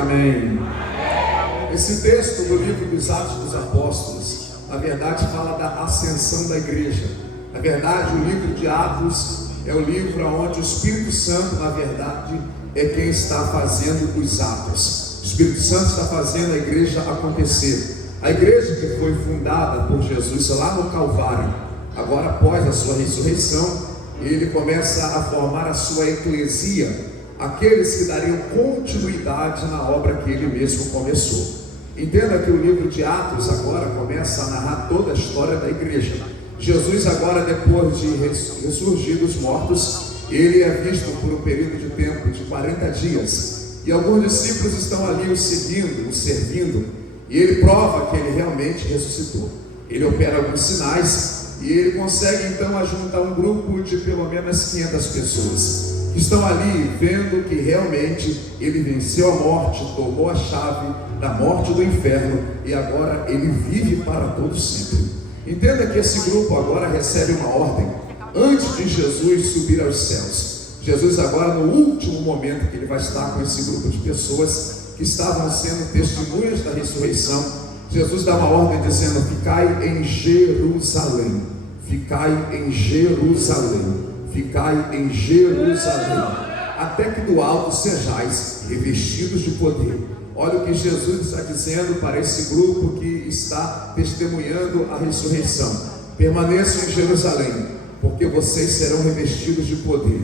Amém. Esse texto do livro dos Atos dos Apóstolos, na verdade, fala da ascensão da igreja. Na verdade, o livro de Atos é o livro onde o Espírito Santo, na verdade, é quem está fazendo os atos. O Espírito Santo está fazendo a igreja acontecer. A igreja que foi fundada por Jesus lá no Calvário, agora após a sua ressurreição, ele começa a formar a sua eclesia, aqueles que dariam continuidade na obra que ele mesmo começou. Entenda que o livro de Atos agora começa a narrar toda a história da igreja. Jesus agora, depois de ressurgir dos mortos, ele é visto por um período de tempo de 40 dias, e alguns discípulos estão ali o seguindo, o servindo, e ele prova que ele realmente ressuscitou. Ele opera alguns sinais, e ele consegue então ajuntar um grupo de pelo menos 500 pessoas, que estão ali vendo que realmente ele venceu a morte, tomou a chave da morte do inferno, e agora ele vive para todo sempre. Entenda que esse grupo agora recebe uma ordem, antes de Jesus subir aos céus. Jesus agora, no último momento que ele vai estar com esse grupo de pessoas que estavam sendo testemunhas da ressurreição, Jesus dá uma ordem dizendo: ficai em Jerusalém, ficai em Jerusalém, ficai em Jerusalém, até que do alto sejais revestidos de poder. Olha o que Jesus está dizendo para esse grupo que está testemunhando a ressurreição: permaneçam em Jerusalém, porque vocês serão revestidos de poder.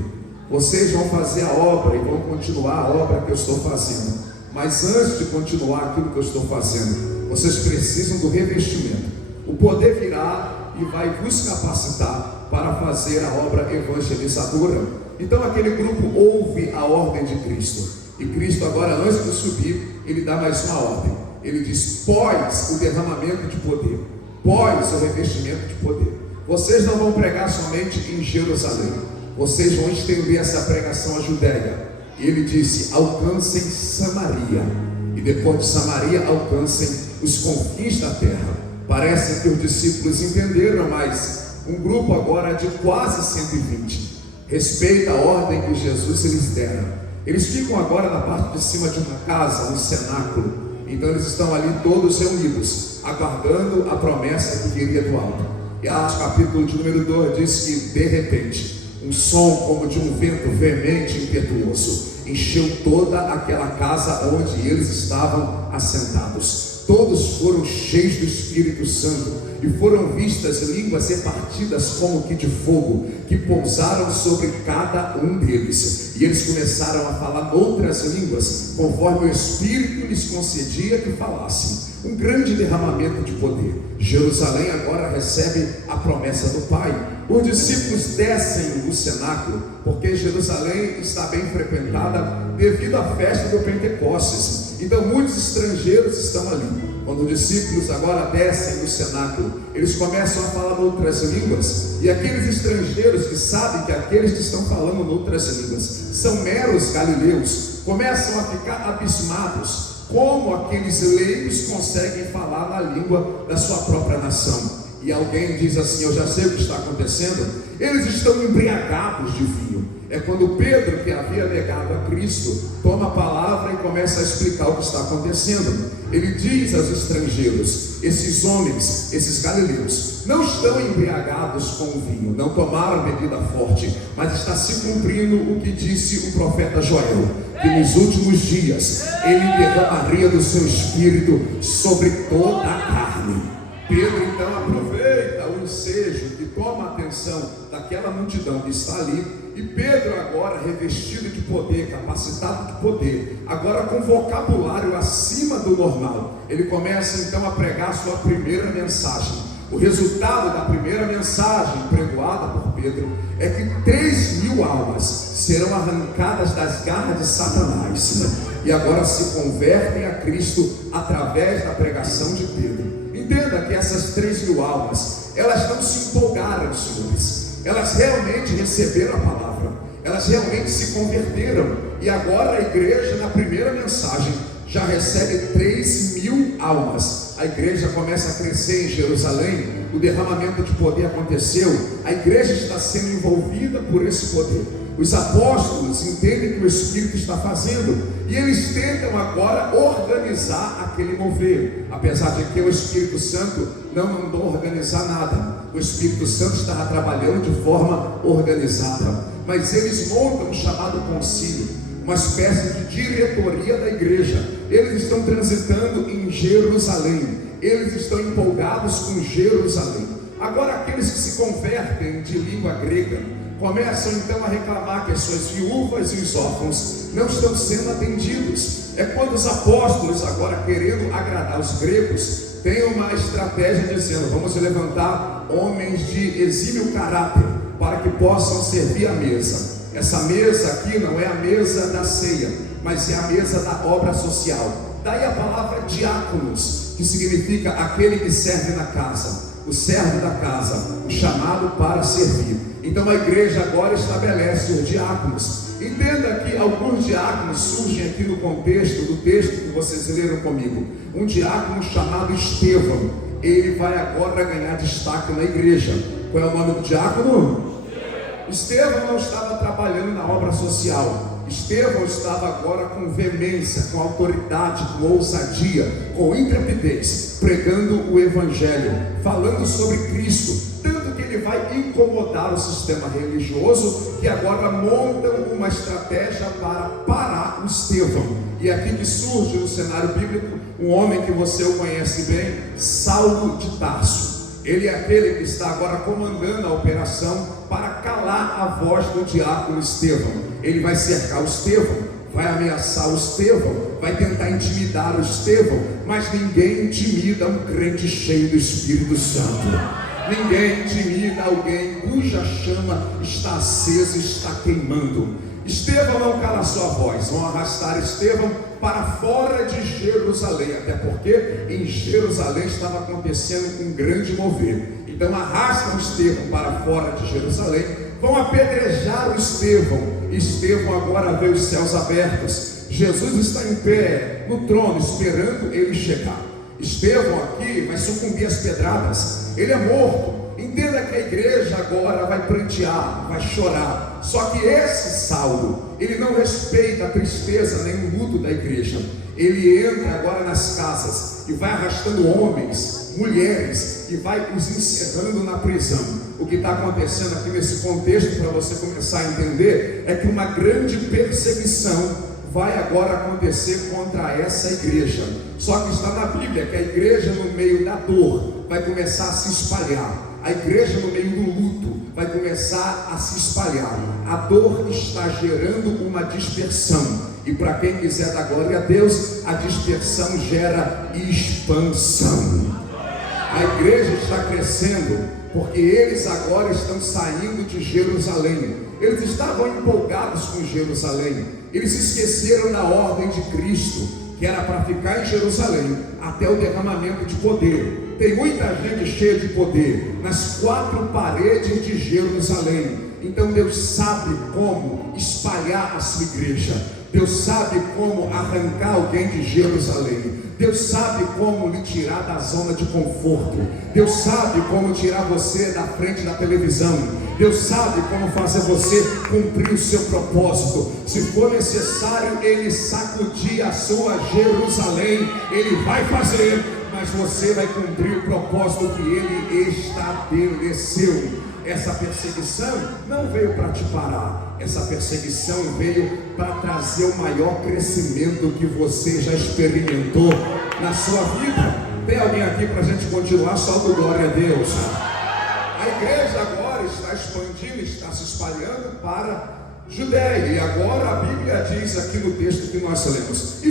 Vocês vão fazer a obra e vão continuar a obra que eu estou fazendo, mas antes de continuar aquilo que eu estou fazendo, vocês precisam do revestimento. O poder virá e vai vos capacitar para fazer a obra evangelizadora. Então aquele grupo ouve a ordem de Cristo, e Cristo agora, antes de subir, ele dá mais uma ordem. Ele diz: pós o derramamento de poder, pós o revestimento de poder, vocês não vão pregar somente em Jerusalém, vocês vão estender essa pregação à Judéia. E ele disse: alcancem Samaria, e depois de Samaria alcancem os confins da terra. Parece que os discípulos entenderam, mas um grupo agora de quase 120 respeita a ordem que Jesus lhes dera. Eles ficam agora na parte de cima de uma casa, um cenáculo. Então eles estão ali todos reunidos, aguardando a promessa que viria do alto. E Atos capítulo de número 2 diz que de repente um som como de um vento veemente e impetuoso encheu toda aquela casa onde eles estavam assentados. Todos foram cheios do Espírito Santo, e foram vistas línguas repartidas como que de fogo, que pousaram sobre cada um deles, e eles começaram a falar outras línguas, conforme o Espírito lhes concedia que falassem. Um grande derramamento de poder. Jerusalém agora recebe a promessa do Pai. Os discípulos descem do cenáculo, porque Jerusalém está bem frequentada devido à festa do Pentecostes. Então muitos estrangeiros estão ali. Quando os discípulos agora descem do cenáculo, eles começam a falar outras línguas, e aqueles estrangeiros que sabem que aqueles que estão falando outras línguas são meros galileus, começam a ficar abismados como aqueles leigos conseguem falar na língua da sua própria nação. E alguém diz assim: eu já sei o que está acontecendo. Eles estão embriagados de vinho. É quando Pedro, que havia negado a Cristo, toma a palavra e começa a explicar o que está acontecendo. Ele diz aos estrangeiros: esses homens, esses galileus, não estão embriagados com o vinho, não tomaram bebida forte, mas está se cumprindo o que disse o profeta Joel, que nos últimos dias ele derramaria do seu espírito sobre toda a carne. Pedro então aproveita o ensejo e toma a atenção daquela multidão que está ali, e Pedro agora revestido de poder, capacitado de poder, agora com vocabulário acima do normal, ele começa então a pregar a sua primeira mensagem. O resultado da primeira mensagem pregoada por Pedro é que 3.000 almas serão arrancadas das garras de Satanás, e agora se convertem a Cristo através da pregação de Pedro. Entenda que essas 3.000 almas, elas não se empolgaram, senhores, elas realmente receberam a palavra, elas realmente se converteram, e agora a igreja, na primeira mensagem, já recebe 3.000 almas. A igreja começa a crescer em Jerusalém, o derramamento de poder aconteceu, a igreja está sendo envolvida por esse poder. Os apóstolos entendem que o Espírito está fazendo e eles tentam agora organizar aquele mover, apesar de que o Espírito Santo não mandou organizar nada. O Espírito Santo estava trabalhando de forma organizada, mas eles montam o chamado concílio, uma espécie de diretoria da igreja. Eles estão transitando em Jerusalém, eles estão empolgados com Jerusalém. Agora aqueles que se convertem de língua grega começam então a reclamar que as suas viúvas e os órfãos não estão sendo atendidos. É quando os apóstolos, agora querendo agradar os gregos, têm uma estratégia dizendo: vamos levantar homens de exímio caráter para que possam servir a mesa. Essa mesa aqui não é a mesa da ceia, mas é a mesa da obra social. Daí a palavra diáconos, que significa aquele que serve na casa, o servo da casa, o chamado para servir. Então a igreja agora estabelece os diáconos. Entenda que alguns diáconos surgem aqui no contexto do texto que vocês leram comigo. Um diácono chamado Estevão, ele vai agora ganhar destaque na igreja. Qual é o nome do diácono? Estevão não estava trabalhando na obra social. Estevão estava agora com veemência, com autoridade, com ousadia, com intrepidez, pregando o Evangelho, falando sobre Cristo, tanto que ele vai incomodar o sistema religioso, que agora montam uma estratégia para parar o Estevão. E aqui que surge no cenário bíblico um homem que você o conhece bem, Saulo de Tarso. Ele é aquele que está agora comandando a operação para calar a voz do diácono Estevão. Ele vai cercar o Estevão, vai ameaçar o Estevão, vai tentar intimidar o Estevão, mas ninguém intimida um crente cheio do Espírito Santo. Ninguém intimida alguém cuja chama está acesa e está queimando. Estevão não cala sua voz. Vão arrastar Estevão para fora de Jerusalém, até porque em Jerusalém estava acontecendo um grande mover. Então arrastam Estevão para fora de Jerusalém, vão apedrejar o Estevão. Estevão agora vê os céus abertos. Jesus está em pé no trono esperando ele chegar. Estevão aqui vai sucumbir às pedradas, ele é morto. Entenda que a igreja agora vai prantear, vai chorar. Só que esse Saulo, ele não respeita a tristeza nem o luto da igreja. Ele entra agora nas casas e vai arrastando homens, mulheres, e vai os encerrando na prisão. O que está acontecendo aqui nesse contexto, para você começar a entender, é que uma grande perseguição vai agora acontecer contra essa igreja. Só que está na Bíblia que a igreja no meio da dor vai começar a se espalhar. A igreja no meio do luto vai começar a se espalhar. A dor está gerando uma dispersão. E para quem quiser dar glória a Deus, a dispersão gera expansão. A igreja está crescendo porque eles agora estão saindo de Jerusalém. Eles estavam empolgados com Jerusalém. Eles esqueceram da ordem de Cristo, que era para ficar em Jerusalém até o derramamento de poder. Tem muita gente cheia de poder nas quatro paredes de Jerusalém. Então Deus sabe como espalhar a sua igreja. Deus sabe como arrancar alguém de Jerusalém. Deus sabe como lhe tirar da zona de conforto. Deus sabe como tirar você da frente da televisão. Deus sabe como fazer você cumprir o seu propósito. Se for necessário Ele sacudir a sua Jerusalém, Ele vai fazer, mas você vai cumprir o propósito que Ele estabeleceu. Essa perseguição não veio para te parar. Essa perseguição veio para trazer o maior crescimento que você já experimentou na sua vida. Tem alguém aqui para a gente continuar? Só do glória a Deus. A igreja agora está expandindo, está se espalhando para Judéia. E agora a Bíblia diz aqui no texto que nós lemos: e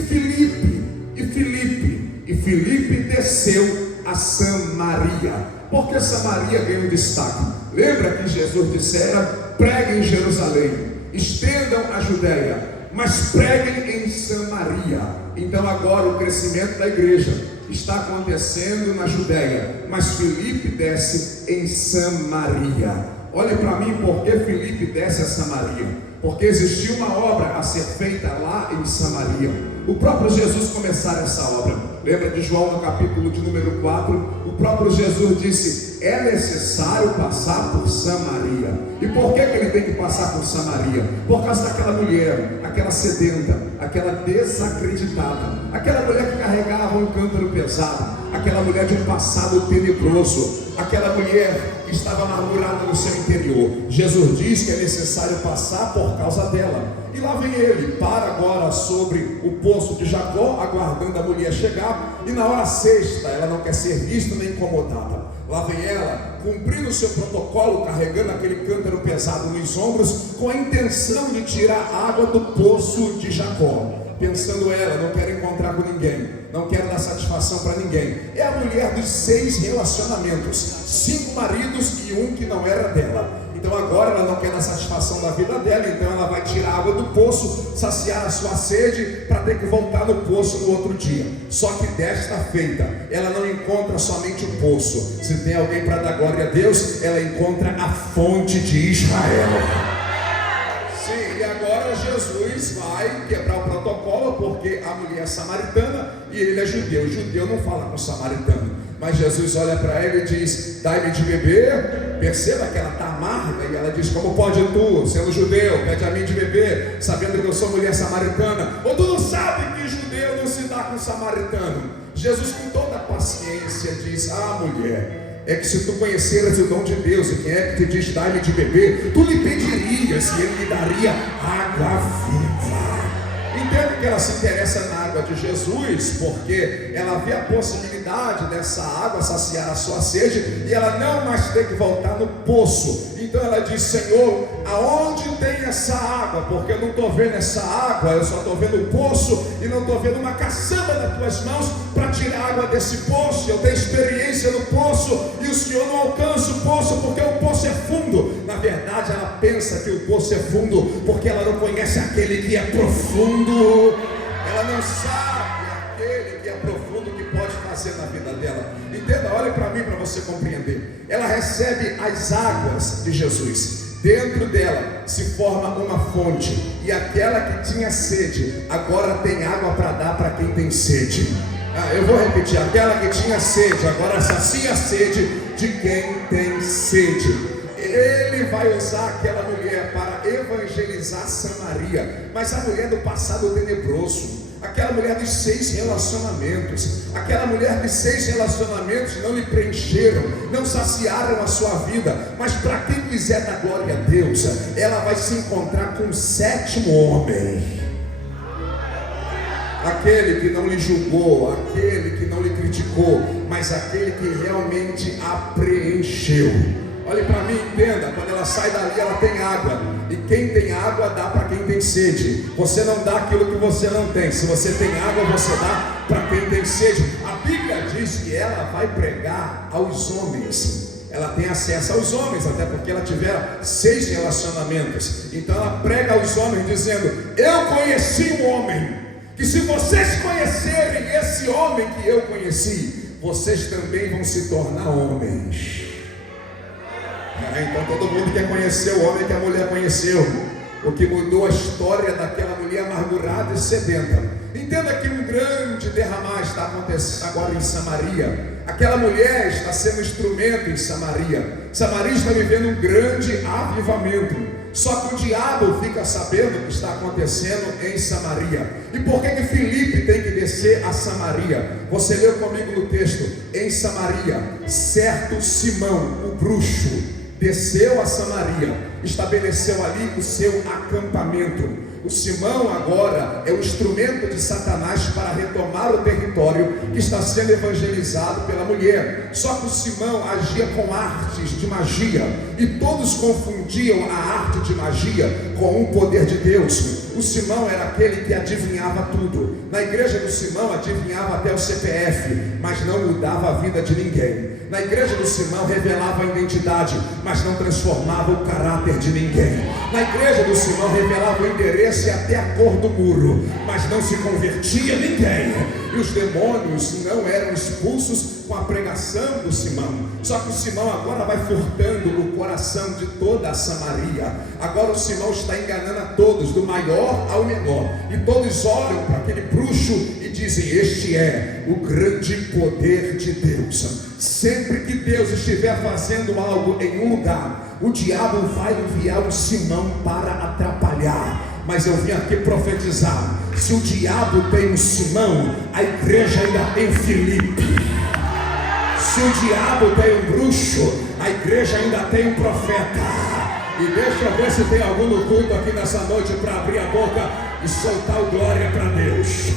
Filipe desceu a Samaria. Por que Samaria ganhou destaque? Lembra que Jesus dissera: preguem em Jerusalém, estendam a Judéia, mas preguem em Samaria. Então agora o crescimento da igreja está acontecendo na Judéia, mas Filipe desce em Samaria. Olhe para mim, por que Filipe desce a Samaria? Porque existia uma obra a ser feita lá em Samaria. o próprio Jesus começar essa obra. Lembra de João no capítulo de número 4? O próprio Jesus disse: é necessário passar por Samaria. E por que ele tem que passar por Samaria? Por causa daquela mulher, aquela sedenta, aquela desacreditada, aquela mulher que carregava um cântaro pesado, aquela mulher de um passado tenebroso, aquela mulher que estava amargurada no seu interior. Jesus diz que é necessário passar por causa dela. E lá vem ele, para agora sobre o poço de Jacó, aguardando a mulher chegar. E na hora sexta, ela não quer ser vista nem incomodada. Lá vem ela, cumprindo o seu protocolo, carregando aquele cântaro pesado nos ombros, com a intenção de tirar água do poço de Jacó. Pensando ela, não quero encontrar com ninguém, não quero dar satisfação para ninguém. É a mulher dos 6 relacionamentos, 5 maridos e um que não era dela. Então agora ela não quer dar satisfação da vida dela, então ela vai tirar água do poço, saciar a sua sede, para ter que voltar no poço no outro dia. Só que desta feita, ela não encontra somente o poço. Se tem alguém para dar glória a Deus, ela encontra a fonte de Israel. Sim, e agora Jesus vai quebrar o protocolo, porque a mulher é samaritana e ele é judeu. O judeu não fala com o samaritano. Mas Jesus olha para ela e diz: dai-me de beber. Perceba que ela está amarga e ela diz: como pode tu, sendo judeu, pede a mim de beber, sabendo que eu sou mulher samaritana? Ou tu não sabe que judeu não se dá com samaritano? Jesus, com toda a paciência, diz: ah, mulher, é que se tu conheceras o dom de Deus, e quem é que te diz dai-me de beber, tu lhe pedirias e ele lhe daria água viva. Entendo que ela se interessa na água de Jesus, porque ela vê a possibilidade dessa água saciar a sua sede, e ela não mais tem que voltar no poço. Então ela diz: Senhor, aonde tem essa água? Porque eu não estou vendo essa água, eu só estou vendo o poço, e não estou vendo uma caçamba nas tuas mãos para tirar água desse poço. Eu tenho experiência no poço, e o Senhor não alcança o poço, porque o poço é fundo. Na verdade, ela pensa que o poço é fundo, porque ela não conhece aquele que é profundo. Ela não sabe aquele que é profundo, que pode fazer na vida dela. Entenda, olhe para mim para você compreender. Ela recebe as águas de Jesus. Dentro dela se forma uma fonte, e aquela que tinha sede agora tem água para dar para quem tem sede. Eu vou repetir: aquela que tinha sede agora sacia a sede de quem tem sede. Ele vai usar aquela mulher para evangelizar Samaria, mas a mulher do passado tenebroso, aquela mulher dos 6 relacionamentos, aquela mulher dos 6 relacionamentos não lhe preencheram, não saciaram a sua vida. Mas para quem quiser dar glória a Deus, ela vai se encontrar com o 7º homem, aquele que não lhe julgou, aquele que não lhe criticou, mas aquele que realmente a preencheu. Olhe para mim, entenda, quando ela sai dali, ela tem água, e quem tem água dá para quem tem sede. Você não dá aquilo que você não tem. Se você tem água, você dá para quem tem sede. A Bíblia diz que ela vai pregar aos homens. Ela tem acesso aos homens, até porque ela tiver 6 relacionamentos. Então ela prega aos homens dizendo: eu conheci um homem, que se vocês conhecerem esse homem que eu conheci, vocês também vão se tornar homens. Então todo mundo quer conhecer o homem que a mulher conheceu, o que mudou a história daquela mulher amargurada e sedenta. Entenda que um grande derramar está acontecendo agora em Samaria. Aquela mulher está sendo instrumento em Samaria. Samaria está vivendo um grande avivamento. Só que o diabo fica sabendo o que está acontecendo em Samaria. E por que Filipe tem que descer a Samaria? Você leu comigo no texto: em Samaria, certo Simão, o bruxo, desceu a Samaria, estabeleceu ali o seu acampamento. O Simão agora é o instrumento de Satanás para retomar o território que está sendo evangelizado pela mulher. Só que o Simão agia com artes de magia, e todos confundiam a arte de magia com o poder de Deus. O Simão era aquele que adivinhava tudo. Na igreja do Simão adivinhava até o CPF, mas não mudava a vida de ninguém. Na igreja do Simão revelava a identidade, mas não transformava o caráter de ninguém. Na igreja do Simão revelava o endereço e até a cor do muro, mas não se convertia ninguém. E os demônios não eram expulsos com a pregação do Simão. Só que o Simão agora vai furtando o coração de toda a Samaria. Agora o Simão está enganando a todos, do maior maior ao menor, e todos olham para aquele bruxo e dizem: este é o grande poder de Deus. Sempre que Deus estiver fazendo algo em um lugar, o diabo vai enviar um Simão para atrapalhar. Mas eu vim aqui profetizar: se o diabo tem um Simão, a igreja ainda tem Filipe. Se o diabo tem um bruxo, a igreja ainda tem um profeta. E deixa eu ver se tem algum no culto aqui nessa noite para abrir a boca e soltar o glória para Deus.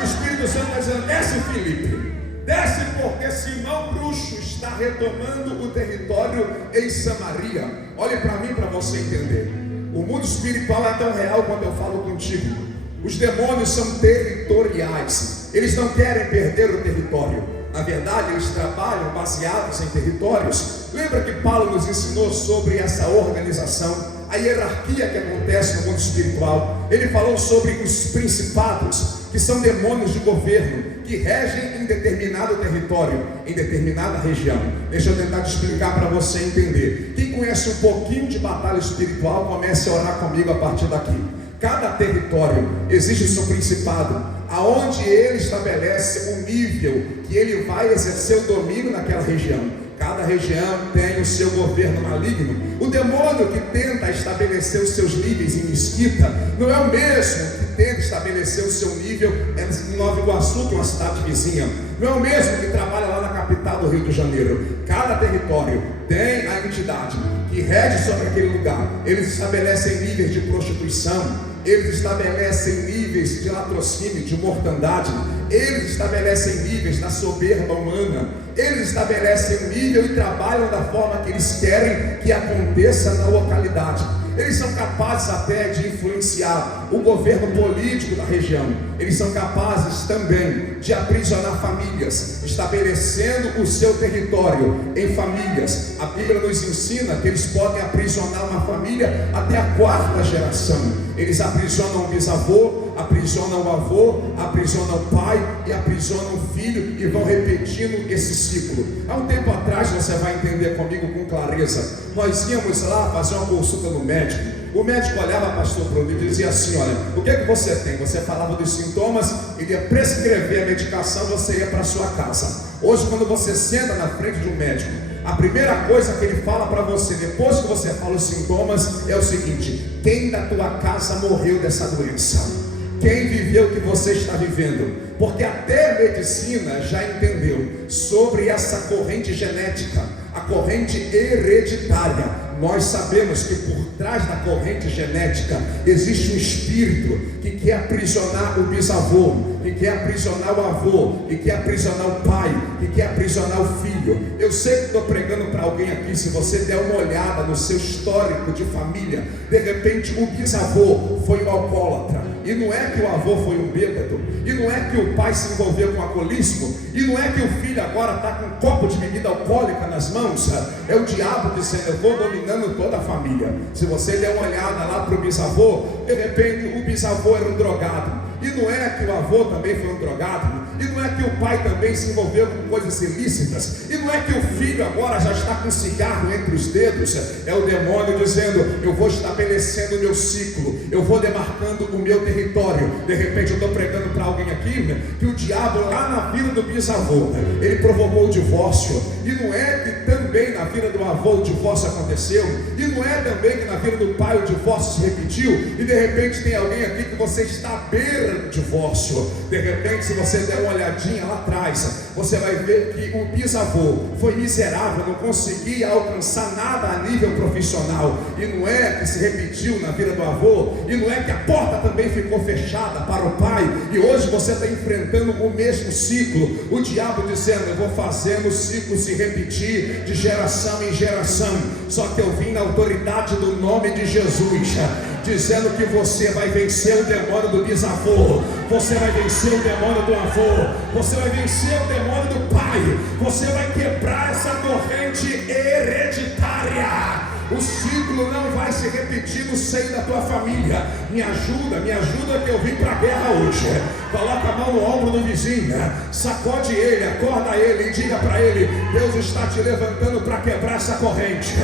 O Espírito Santo está dizendo: desce, Filipe, desce, porque Simão bruxo está retomando o território em Samaria. Olhe para mim para você entender. O mundo espiritual é tão real quando eu falo contigo. Os demônios são territoriais. Eles não querem perder o território. Na verdade, eles trabalham baseados em territórios. Lembra que Paulo nos ensinou sobre essa organização, a hierarquia que acontece no mundo espiritual? Ele falou sobre os principados, que são demônios de governo, que regem em determinado território, em determinada região. Deixa eu tentar te explicar para você entender. Quem conhece um pouquinho de batalha espiritual, comece a orar comigo a partir daqui. Cada território existe o seu principado, aonde ele estabelece um nível que ele vai exercer o domínio naquela região. Cada região tem o seu governo maligno. O demônio que tenta estabelecer os seus níveis em Mesquita não é o mesmo que tenta estabelecer o seu nível em Nova Iguaçu, que é uma cidade vizinha. Não é o mesmo que trabalha lá na capital do Rio de Janeiro. Cada território tem a entidade que rege sobre aquele lugar. Eles estabelecem níveis de prostituição, eles estabelecem níveis de latrocínio, de mortandade, eles estabelecem níveis da soberba humana, eles estabelecem um nível e trabalham da forma que eles querem que aconteça na localidade. Eles são capazes até de influenciar o governo político da região. Eles são capazes também de aprisionar famílias, estabelecendo o seu território em famílias. A Bíblia nos ensina que eles podem aprisionar uma família até a 4ª geração. Eles aprisionam o bisavô, aprisionam o avô, aprisionam o pai e aprisionam o filho, e vão repetindo esse ciclo. Há um tempo atrás, você vai entender comigo com clareza, nós íamos lá fazer uma consulta no médico. O médico olhava, pastor Bruno, e dizia assim: olha, o que é que você tem? Você falava dos sintomas, ele ia prescrever a medicação, você ia para a sua casa. Hoje, quando você senta na frente de um médico, a primeira coisa que ele fala para você, depois que você fala os sintomas, é o seguinte: quem da tua casa morreu dessa doença? Quem viveu o que você está vivendo? Porque até a medicina já entendeu sobre essa corrente genética, a corrente hereditária. Nós sabemos que por trás da corrente genética existe um espírito que quer aprisionar o bisavô, que quer aprisionar o avô, que quer aprisionar o pai, que quer aprisionar o filho. Eu sei que estou pregando para alguém aqui. Se você der uma olhada no seu histórico de família, de repente o bisavô foi um alcoólatra, e não é que o avô foi um bêbado, e não é que o pai se envolveu com alcoolismo, e não é que o filho agora está com um copo de bebida alcoólica nas mãos. É o diabo dizendo: eu vou dominando toda a família. Se você der uma olhada lá para o bisavô, de repente o bisavô era um drogado, e não é que o avô também foi um drogado, e não é que o pai também se envolveu com coisas ilícitas, e não é que o filho agora já está com cigarro entre os dedos. É o demônio dizendo: eu vou estabelecendo o meu ciclo, eu vou demarcando o meu território. De repente eu estou pregando para alguém aqui que o diabo lá na vida do bisavô, ele provocou o divórcio, e não é que também na vida do avô o divórcio aconteceu, e não é também que na vida do pai o divórcio se repetiu, e de repente tem alguém aqui que você está à beira do divórcio. De repente, se você der uma olhadinha lá atrás, você vai ver que o bisavô foi miserável, não conseguia alcançar nada a nível profissional, e não é que se repetiu na vida do avô, e não é que a porta também ficou fechada para o pai, e hoje você está enfrentando o mesmo ciclo. O diabo dizendo: eu vou fazendo o ciclo se repetir de geração em geração. Só que eu vim na autoridade do nome de Jesus, dizendo que você vai vencer o demônio do bisavô, você vai vencer o demônio do avô, você vai vencer o demônio do pai, você vai quebrar essa corrente hereditária. O ciclo não vai se repetir no seio da tua família. Me ajuda que eu vim para a guerra hoje. Coloca a mão no ombro do vizinho, sacode ele, acorda ele e diga para ele: Deus está te levantando para quebrar essa corrente.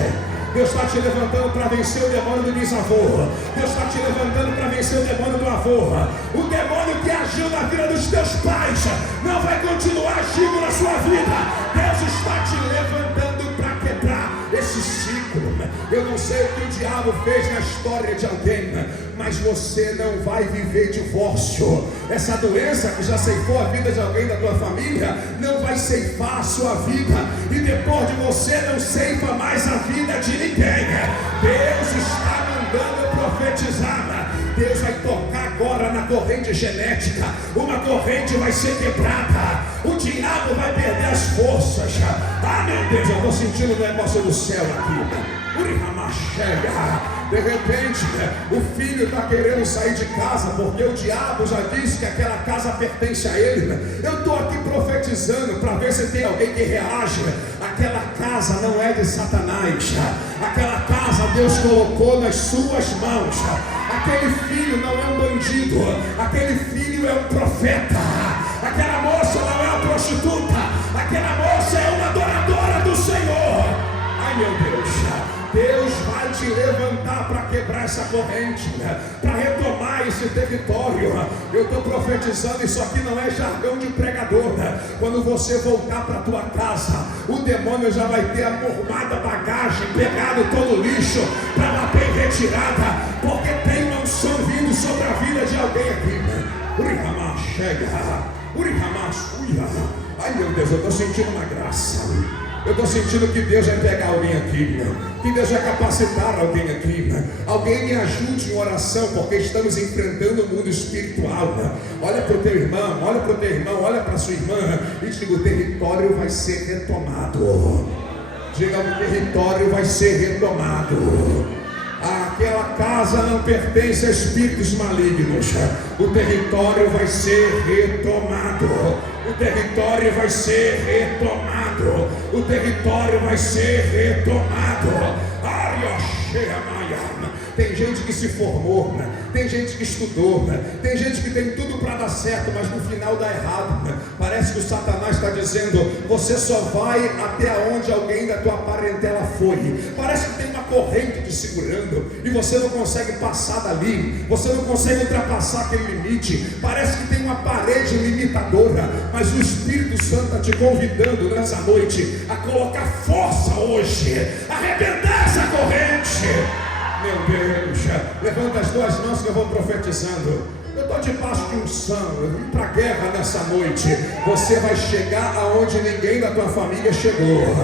Deus está te levantando para vencer o demônio do bisavô. Deus está te levantando para vencer o demônio do avô. O demônio que agiu na vida dos teus pais não vai continuar agindo na sua vida. Deus está te levantando para quebrar esse ciclo. Eu não sei o que o diabo fez na história de alguém, mas você não vai viver divórcio. Essa doença que já ceifou a vida de alguém da tua família não vai ceifar a sua vida, e depois de você não ceifa mais a vida de ninguém. Deus está mandando profetizar. Deus vai tocar agora na corrente genética. Uma corrente vai ser quebrada. O diabo vai perder as forças. Ah, meu Deus, eu estou sentindo o negócio do céu aqui. De repente, o filho está querendo sair de casa porque o diabo já disse que aquela casa pertence a ele. Eu estou aqui profetizando para ver se tem alguém que reage. Aquela casa não é de Satanás. Aquela casa Deus colocou nas suas mãos. Aquele filho não é um bandido. Aquele filho é um profeta. Aquela moça não é uma prostituta. Aquela moça é uma adoradora do Senhor. Ai, meu Deus. Deus vai te levantar para quebrar essa corrente, para retomar esse território. Eu estou profetizando, isso aqui não é jargão de pregador. Quando você voltar para a tua casa, o demônio já vai ter amormado a bagagem, pegado todo o lixo para bater em retirada, porque tem uma unção vindo sobre a vida de alguém aqui. Ai, meu Deus, eu estou sentindo uma graça. Eu estou sentindo que Deus vai pegar alguém aqui, que Deus vai capacitar alguém aqui. Alguém me ajude em oração, porque estamos enfrentando o mundo espiritual. Olha para o teu irmão, olha para o teu irmão, olha para a sua irmã e diga: o território vai ser retomado. Diga: o território vai ser retomado. Aquela casa não pertence a espíritos malignos. O território vai ser retomado. O território vai ser retomado. O território vai ser retomado. Tem gente que se formou, tem gente que estudou, tem gente que tem tudo para dar certo, mas no final dá errado. Parece que o Satanás está dizendo: você só vai até onde alguém da tua parentela foi. Parece que tem uma corrente te segurando e você não consegue passar dali, você não consegue ultrapassar aquele limite. Parece que tem uma parede limitadora, mas o Espírito Santo está te convidando nessa noite a colocar força hoje, a arrebentar essa corrente. Meu Deus, levanta as duas mãos que eu vou profetizando. Eu estou debaixo de unção, eu vim para a guerra nessa noite. Você vai chegar aonde ninguém da tua família chegou.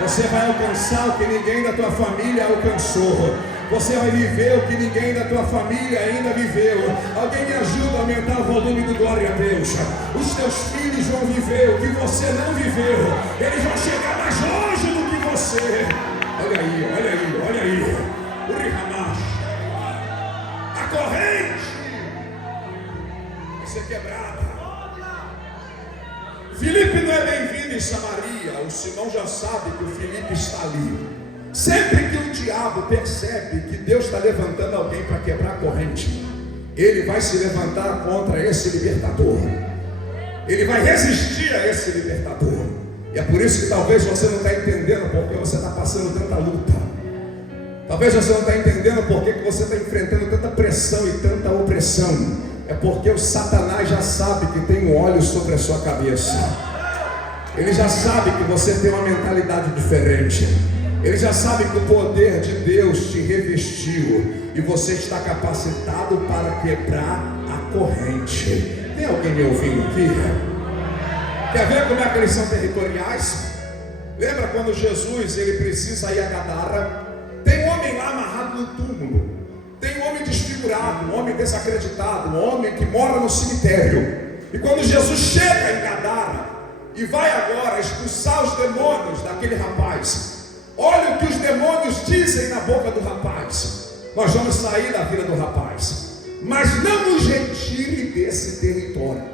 Você vai alcançar o que ninguém da tua família alcançou. Você vai viver o que ninguém da tua família ainda viveu. Alguém me ajuda a aumentar o volume do glória a Deus. Os teus filhos vão viver o que você não viveu. Eles vão chegar mais longe do que você. Olha aí, olha aí, olha aí. A corrente vai ser quebrada. Filipe não é bem-vindo em Samaria. O Simão já sabe que o Filipe está ali. Sempre que o diabo percebe que Deus está levantando alguém para quebrar a corrente, ele vai se levantar contra esse libertador. Ele vai resistir a esse libertador. E é por isso que talvez você não está entendendo porque você está passando tanta luta. Talvez você não está entendendo por que você está enfrentando tanta pressão e tanta opressão. É porque o Satanás já sabe que tem um óleo sobre a sua cabeça. Ele já sabe que você tem uma mentalidade diferente. Ele já sabe que o poder de Deus te revestiu e você está capacitado para quebrar a corrente. Tem alguém me ouvindo aqui? Quer ver como é que eles são territoriais? Lembra quando Jesus ele precisa ir a Gadara? Tem um homem lá amarrado no túmulo. Tem um homem desfigurado, um homem desacreditado, um homem que mora no cemitério. E quando Jesus chega em Gadara e vai agora expulsar os demônios daquele rapaz, olha o que os demônios dizem na boca do rapaz: nós vamos sair da vida do rapaz, mas não nos retire desse território.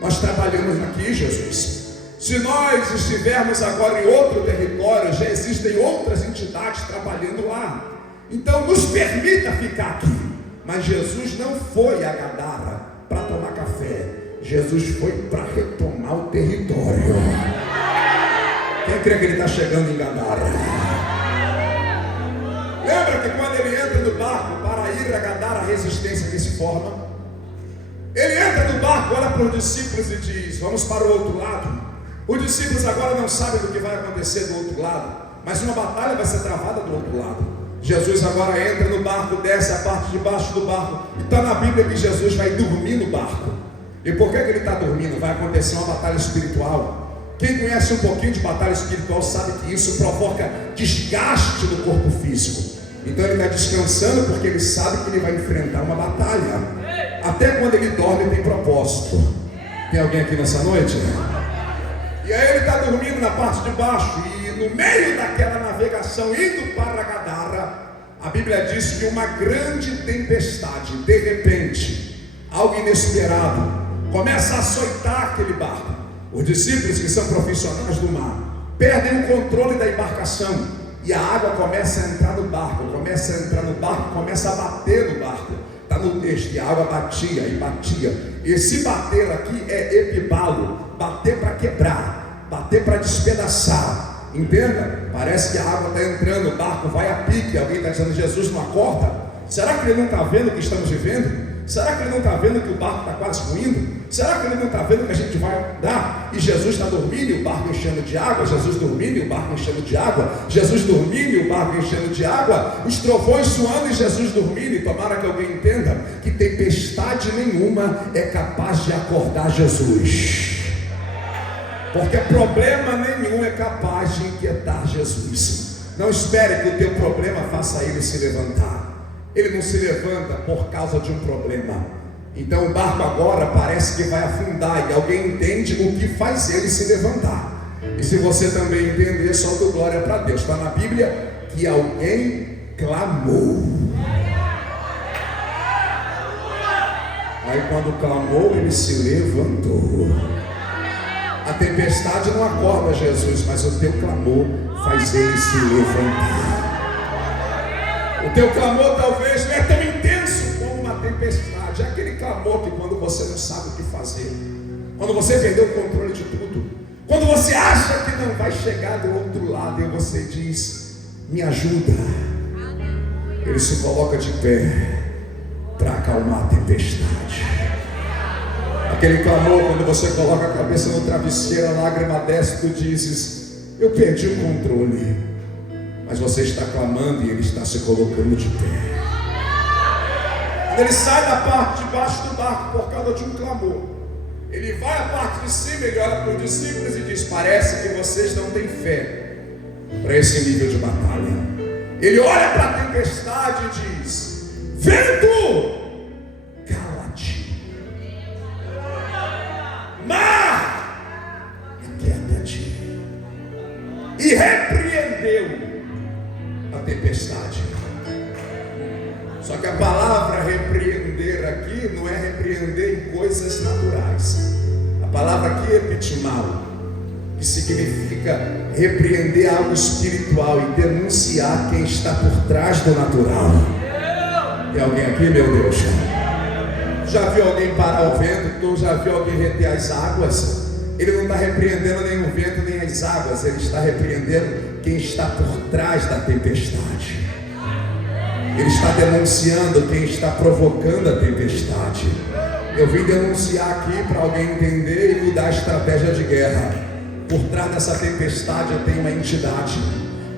Nós trabalhamos aqui, Jesus. Se nós estivermos agora em outro território, já existem outras entidades trabalhando lá. Então nos permita ficar aqui. Mas Jesus não foi a Gadara para tomar café. Jesus foi para retomar o território. Quem crê que ele está chegando em Gadara? quando ele entra no barco para ir agradar a resistência que se forma, ele entra no barco, olha para os discípulos e diz: vamos para o outro lado. Os discípulos agora não sabem do que vai acontecer do outro lado, mas uma batalha vai ser travada do outro lado. Jesus agora entra no barco, desce a parte de baixo do barco, e está na Bíblia que Jesus vai dormir no barco. E por que ele está dormindo? Vai acontecer uma batalha espiritual. Quem conhece um pouquinho de batalha espiritual sabe que isso provoca desgaste no corpo físico. Então ele está descansando porque ele sabe que ele vai enfrentar uma batalha. Até quando ele dorme tem propósito. Tem alguém aqui nessa noite? E aí ele está dormindo na parte de baixo, e no meio daquela navegação indo para Gadara, a Bíblia diz que uma grande tempestade, de repente, algo inesperado, começa a açoitar aquele barco. Os discípulos, que são profissionais do mar, perdem o controle da embarcação, e a água começa a entrar no barco, começa a bater no barco. Está no texto, e a água batia e batia. Esse bater aqui é epibalo, bater para quebrar, bater para despedaçar. Entenda? Parece que a água está entrando, o barco vai a pique. Alguém está dizendo: Jesus não acorda? Será que ele não está vendo o que estamos vivendo? Será que ele não está vendo que o barco está quase ruindo? Será que ele não está vendo que a gente vai andar? E Jesus está dormindo e o barco enchendo de água. Jesus dormindo e o barco enchendo de água. Jesus dormindo e o barco enchendo de água. Os trovões suando e Jesus dormindo. E tomara que alguém entenda que tempestade nenhuma é capaz de acordar Jesus. Porque problema nenhum é capaz de inquietar Jesus. Não espere que o teu problema faça ele se levantar. Ele não se levanta por causa de um problema. Então o barco agora parece que vai afundar, e alguém entende o que faz ele se levantar. E se você também entender, solta glória para Deus. Está na Bíblia que alguém clamou. Aí quando clamou, ele se levantou. A tempestade não acorda Jesus, mas o teu clamor faz ele se levantar. O teu clamor talvez não é tão intenso como uma tempestade. É aquele clamor que quando você não sabe o que fazer, quando você perdeu o controle de tudo, quando você acha que não vai chegar do outro lado, e você diz: me ajuda. Ele se coloca de pé para acalmar a tempestade. Aquele clamor, quando você coloca a cabeça no travesseiro, a lágrima desce, tu dizes: eu perdi o controle. Mas você está clamando e ele está se colocando de pé. Quando ele sai da parte de baixo do barco por causa de um clamor, ele vai à parte de cima, ele olha para os discípulos e diz: parece que vocês não têm fé para esse nível de batalha. Ele olha para a tempestade e diz: vento, cala-te. Mar, aquieta-te. E repreendeu a tempestade. Só que a palavra repreender aqui não é repreender em coisas naturais. A palavra aqui é epitimao, que significa repreender algo espiritual e denunciar quem está por trás do natural. Tem alguém aqui, meu Deus? Já viu alguém parar o vento? Tu já viu alguém reter as águas? Ele não está repreendendo nem o vento nem as águas, ele está repreendendo quem está por trás da tempestade. Ele está denunciando quem está provocando a tempestade. Eu vim denunciar aqui para alguém entender e mudar a estratégia de guerra. Por trás dessa tempestade tem uma entidade.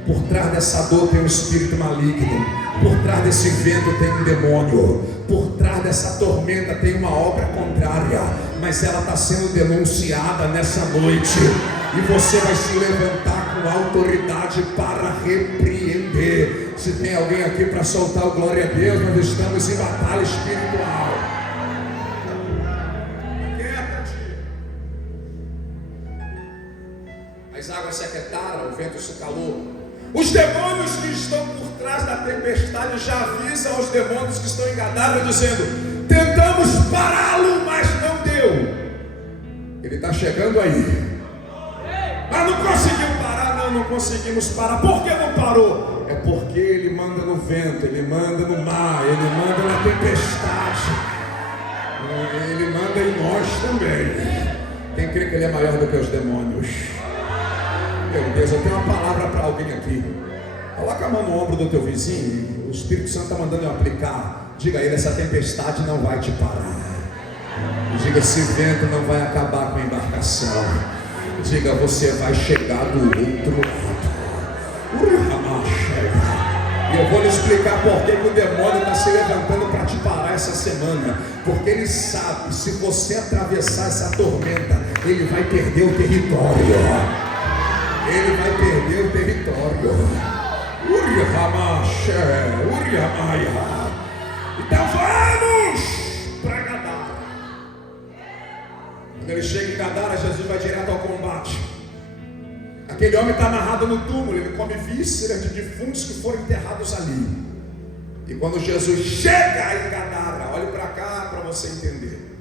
Por trás dessa dor tem um espírito maligno. Por trás desse vento tem um demônio. Por trás dessa tormenta tem uma obra contrária. Mas ela está sendo denunciada nessa noite. E você vai se levantar com autoridade para repreender. Se tem alguém aqui para soltar o glória a Deus, nós estamos em batalha espiritual. Aquieta-te. As águas se aquietaram, o vento se calou. Os demônios que estão por trás da tempestade já avisam aos demônios que estão em Gadara, dizendo: tentamos pará-lo, mas não deu. Ele está chegando aí. Mas não conseguiu parar. Não conseguimos parar. Por que não parou? É porque ele manda no vento, ele manda no mar, ele manda na tempestade, ele manda em nós também. Quem crê que ele é maior do que os demônios? Meu Deus, eu tenho uma palavra para alguém aqui. Coloca a mão no ombro do teu vizinho. Espírito Santo está mandando eu aplicar. Diga a ele: essa tempestade não vai te parar. Diga: esse vento não vai acabar com a embarcação. Diga: você vai chegar do outro lado. E eu vou lhe explicar por que o demônio está se levantando para te parar essa semana. Porque ele sabe, se você atravessar essa tormenta, ele vai perder o território. Ele vai perder o território. Então vamos para Gadara. Quando ele chega em Gadara, Jesus vai direto ao combate. Aquele homem está amarrado no túmulo, ele come vísceras de defuntos que foram enterrados ali. E quando Jesus chega em Gadara, olhe para cá para você entender.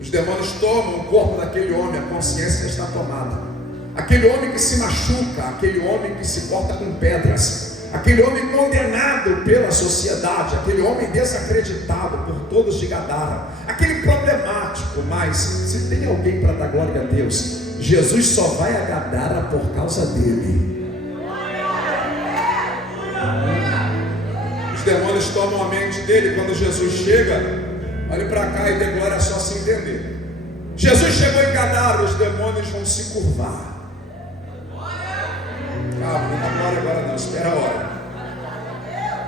Os demônios tomam o corpo daquele homem, a consciência está tomada. Aquele homem que se machuca, aquele homem que se corta com pedras, aquele homem condenado pela sociedade, aquele homem desacreditado por todos de Gadara, aquele problemático. Mas se tem alguém para dar glória a Deus, Jesus só vai a Gadara por causa dele. Os demônios tomam a mente dele. Quando Jesus chega, olhe para cá e dê glória, é só se entender. Jesus chegou em Gadara, os demônios vão se curvar. Calma, não dá glória agora não, espera a hora.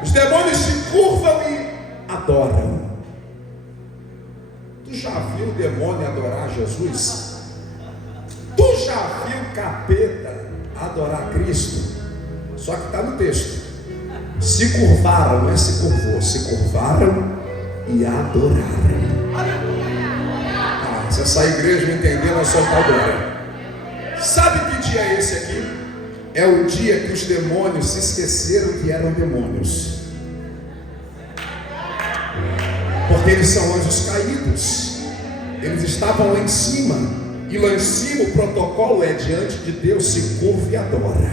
Os demônios se curvam e adoram. Tu já viu o demônio adorar Jesus? Tu já viu o capeta adorar Cristo? Só que está no texto. Se curvaram, não é se curvou, se curvaram e adoraram. Se essa igreja não entender, nós soltar glória. Sabe que dia é esse aqui? É o dia que os demônios se esqueceram que eram demônios. Porque eles são anjos caídos. Eles estavam lá em cima. E lá em cima o protocolo é: diante de Deus se curva e adora.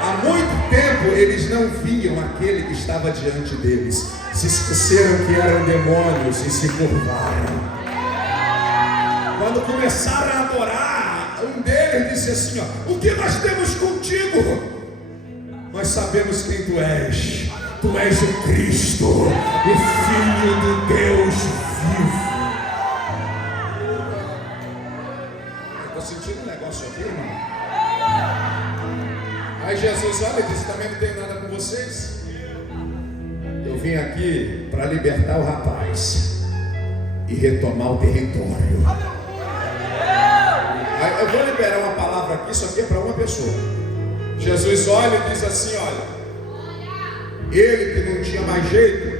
Há muito tempo eles não viam aquele que estava diante deles. Se esqueceram que eram demônios e se curvaram. Quando começaram a adorar, um deles disse assim: ó, o que nós temos contigo? Nós sabemos quem tu és. Tu és o Cristo, o Filho do Deus vivo. Estou sentindo um negócio aqui, irmão. Aí Jesus olha e disse: também não tenho nada com vocês. Eu vim aqui para libertar o rapaz e retomar o território. Aí eu vou liberar uma palavra aqui, isso aqui é para uma pessoa. Jesus olha e diz assim: olha, ele que não tinha mais jeito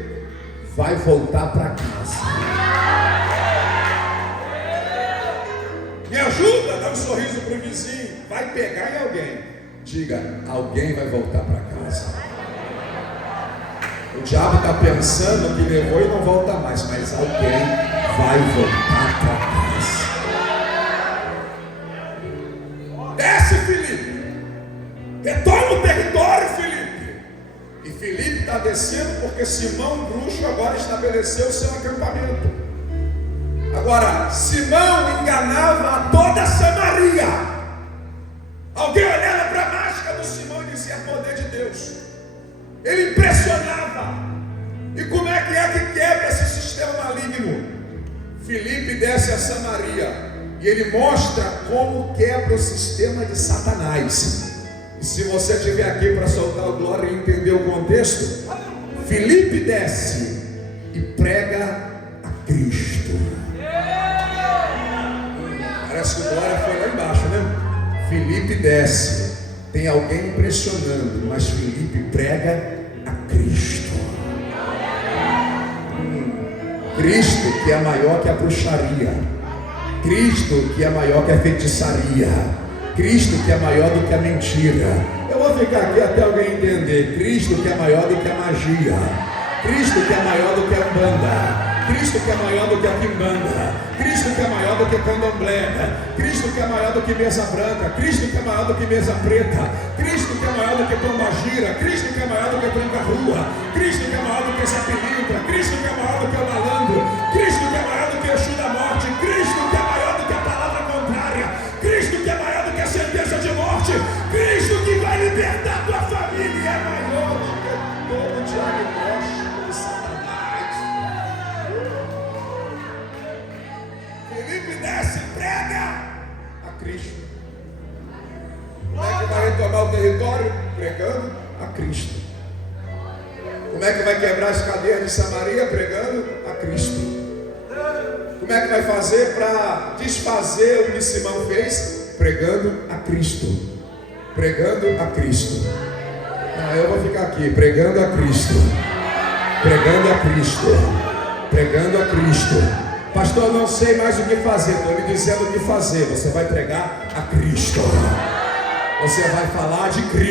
vai voltar para casa. Me ajuda, dá um sorriso para o vizinho. Vai pegar em alguém. Diga: alguém vai voltar para casa. O diabo está pensando que levou e não volta mais, mas alguém vai voltar para casa. Desce, Felipe. Retoma o território, Felipe. E Felipe está descendo porque Simão bruxo agora estabeleceu o seu acampamento. Agora, Simão enganava a toda a Samaria. Alguém olhava para a máscara do Simão e dizia: poder de Deus. Ele impressionava. E como é que quebra esse sistema maligno? Filipe desce a Samaria e ele mostra como quebra o sistema de Satanás. E se você estiver aqui para soltar o glória e entender o contexto, Filipe desce e prega a Cristo. Parece que o glória foi lá embaixo, né? Filipe desce, tem alguém impressionando, mas Filipe prega a Cristo. Cristo que é maior que a bruxaria, Cristo que é maior que a feitiçaria, Cristo que é maior do que a mentira. Eu vou ficar aqui até alguém entender. Cristo que é maior do que a magia, Cristo que é maior do que a Umbanda, Cristo que é maior do que a Quimbanda, Cristo que é maior do que a Candomblé, Cristo que é maior do que mesa branca, Cristo que é maior do que mesa preta, Cristo que é maior do que pombagira, Cristo que é maior do que tranca-rua, Cristo que é maior do que essa pilintra, Cristo que é maior do que o malandro, Cristo que é maior do que o Exu da morte, Cristo que é maior do que a palavra contrária, Cristo que é maior do que a sentença de morte, Cristo que vai libertar tua família é maior do que prega a Cristo. Como é que vai retomar o território? Pregando a Cristo. Como é que vai quebrar as cadeias de Samaria? Pregando a Cristo. Como é que vai fazer para desfazer o que Simão fez? Pregando a Cristo. Pregando a Cristo. Eu vou ficar aqui, pregando a Cristo. Pregando a Cristo. Pregando a Cristo. Pastor, não sei mais o que fazer. Estou me dizendo o que fazer. Você vai pregar a Cristo. Você vai falar de Cristo.